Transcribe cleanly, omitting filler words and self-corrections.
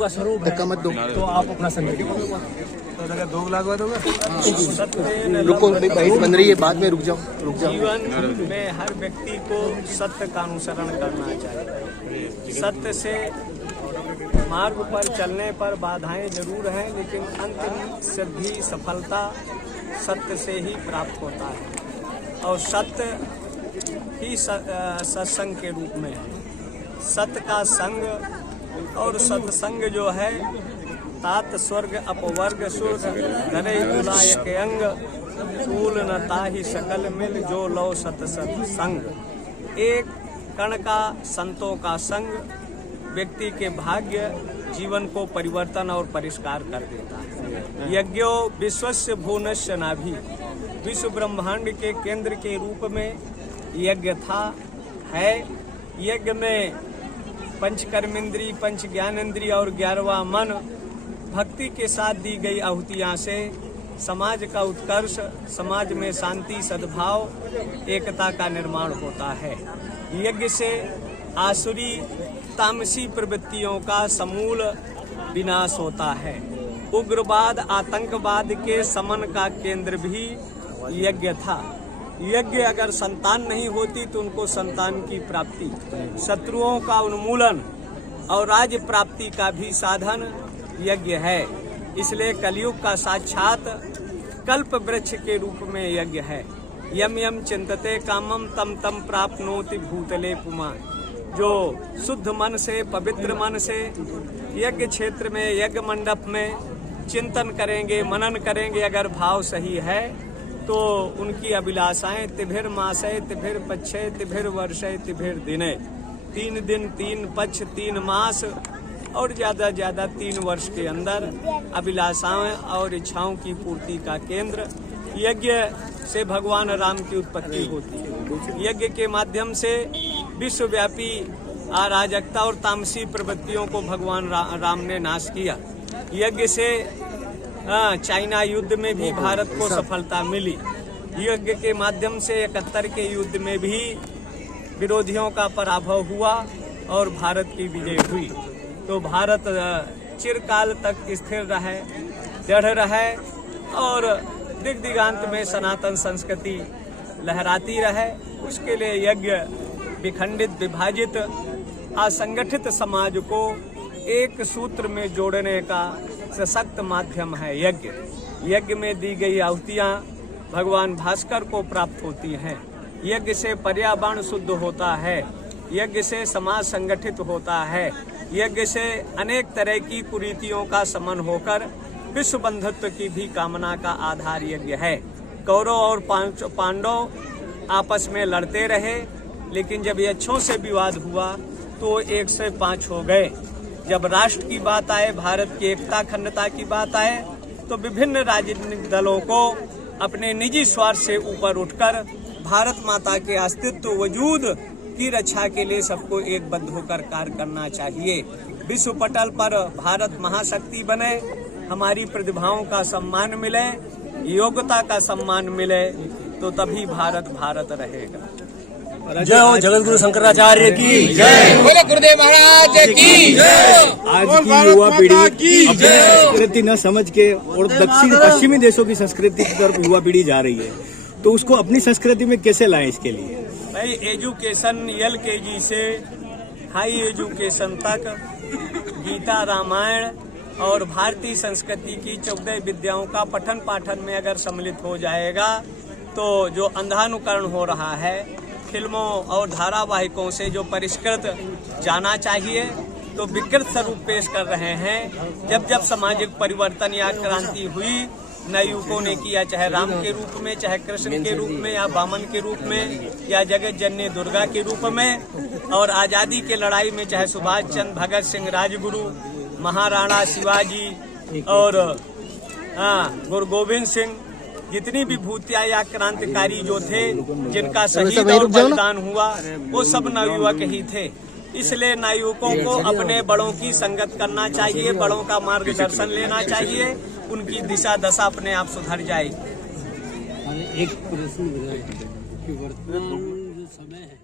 का स्वरूप है, तो आप अपना संकल्प तो अगर 2 लाख बात होगा। रुको, बहस बन रही है, बाद में रुक जाओ। जीवन में हर व्यक्ति को सत्य का अनुसरण करना चाहिए। सत्य से मार्ग पर चलने पर बाधाएं जरूर हैं, लेकिन अंतिम सिद्धि सफलता सत्य से ही प्राप्त होता है। और सत्य ही सत्संग के रूप में है। सत्य का संग और सत्संग जो है, तात स्वर्ग अपवर्ग सुर्ग धरे तुलायक अंग, फूल न ताहि सकल मिल जो लो सत संग। एक कण का संतों का संग व्यक्ति के भाग्य जीवन को परिवर्तन और परिष्कार कर देता है। यज्ञो विश्वस्य भुवनस्य नाभि, विश्व ब्रह्मांड के केंद्र के रूप में यज्ञ था, है। यज्ञ में पंच कर्मेंद्री, पंच ज्ञानेंद्रिय और 11वां मन भक्ति के साथ दी गई आहुतियां से समाज का उत्कर्ष, समाज में शांति, सद्भाव, एकता का निर्माण होता है। यज्ञ से आसुरी तामसी प्रवृत्तियों का समूल विनाश होता है। उग्रवाद, आतंकवाद के समन का केंद्र भी यज्ञ था। यज्ञ अगर संतान नहीं होती तो उनको संतान की प्राप्ति, शत्रुओं का उन्मूलन और राज्य प्राप्ति का भी साधन यज्ञ है। इसलिए कलयुग का साक्षात कल्प वृक्ष के रूप में यज्ञ है। यम यम चिंतते कामम तम तम प्राप्नोति भूतले पुमा। जो शुद्ध मन से, पवित्र मन से यज्ञ क्षेत्र में, यज्ञ मंडप में चिंतन करेंगे, मनन करेंगे, अगर भाव सही है तो उनकी अभिलाषाएं तिभिर मासय तिभिर पक्षय तिभिर वर्षय तिभिर दिने, 3 दिन 3 पक्ष 3 मास और ज्यादा 3 वर्ष के अंदर अभिलाषाएं और इच्छाओं की पूर्ति का केंद्र यज्ञ से भगवान राम की उत्पत्ति होती है। यज्ञ के माध्यम से विश्वव्यापी अराजकता और तामसी प्रवृत्तियों को भगवान राम ने नाश किया। यज्ञ से चाइना युद्ध में भी भारत को सफलता मिली। यज्ञ के माध्यम से 71 के युद्ध में भी विरोधियों का पराभव हुआ और भारत की विजय हुई। तो भारत चिरकाल तक स्थिर रहे, दृढ़ रहे और दिग दिगांत में सनातन संस्कृति लहराती रहे। उसके लिए यज्ञ विखंडित, विभाजित, असंगठित समाज को एक सूत्र में जोड़ने का सशक्त माध्यम है यज्ञ। यज्ञ में दी गई आहुतियां भगवान भास्कर को प्राप्त होती हैं। यज्ञ से पर्यावरण शुद्ध होता है, यज्ञ से समाज संगठित होता है, यज्ञ से अनेक तरह की कुरीतियों का समन होकर विश्व बंधुत्व की भी कामना का आधार यज्ञ है। कौरव और पांडव आपस में लड़ते रहे, लेकिन जब यक्षों से विवाद हुआ तो 105 हो गए। जब राष्ट्र की बात आए, भारत की एकता अखंडता की बात आए, तो विभिन्न राजनीतिक दलों को अपने निजी स्वार्थ से ऊपर उठकर भारत माता के अस्तित्व, वजूद की रक्षा के लिए सबको एकबद्ध होकर कार्य करना चाहिए। विश्व पटल पर भारत महाशक्ति बने, हमारी प्रतिभाओं का सम्मान मिले, योग्यता का सम्मान मिले, तो तभी भारत भारत रहेगा। जय हो जगत गुरु शंकराचार्य की जय, बोले गुरुदेव महाराज की जय। आज की युवा पीढ़ी अपनी संस्कृति न समझ के और दक्षिण पश्चिमी देशों की संस्कृति की तरफ युवा पीढ़ी जा रही है, तो उसको अपनी संस्कृति में कैसे लाएं? इसके लिए भाई एजुकेशन LKG से हाई एजुकेशन तक गीता, रामायण और भारतीय संस्कृति की 14 विद्याओं का पठन पाठन में अगर सम्मिलित हो जाएगा तो जो अंधानुकरण हो रहा है फिल्मों और धारावाहिकों से जो परिष्कृत जाना चाहिए, तो विकृत स्वरूप पेश कर रहे हैं। जब जब सामाजिक परिवर्तन या क्रांति हुई, नवयुवकों ने किया, चाहे राम के रूप में, चाहे कृष्ण के रूप में, या वामन के रूप में, या जगत जननी दुर्गा के रूप में, और आजादी के लड़ाई में चाहे सुभाष चंद्र, भगत सिंह, राजगुरु, महाराणा शिवाजी और गुरु गोविंद सिंह, जितनी भी भूतिया या क्रांतिकारी जो थे, जिनका शहीद और बलिदान हुआ, वो सब नवयुवक ही थे। इसलिए नवयुवकों को अपने बड़ों की संगत करना चाहिए, बड़ों का मार्गदर्शन लेना चाहिए, उनकी दिशा दशा अपने आप सुधर जाएगी। एक प्रश्न समय है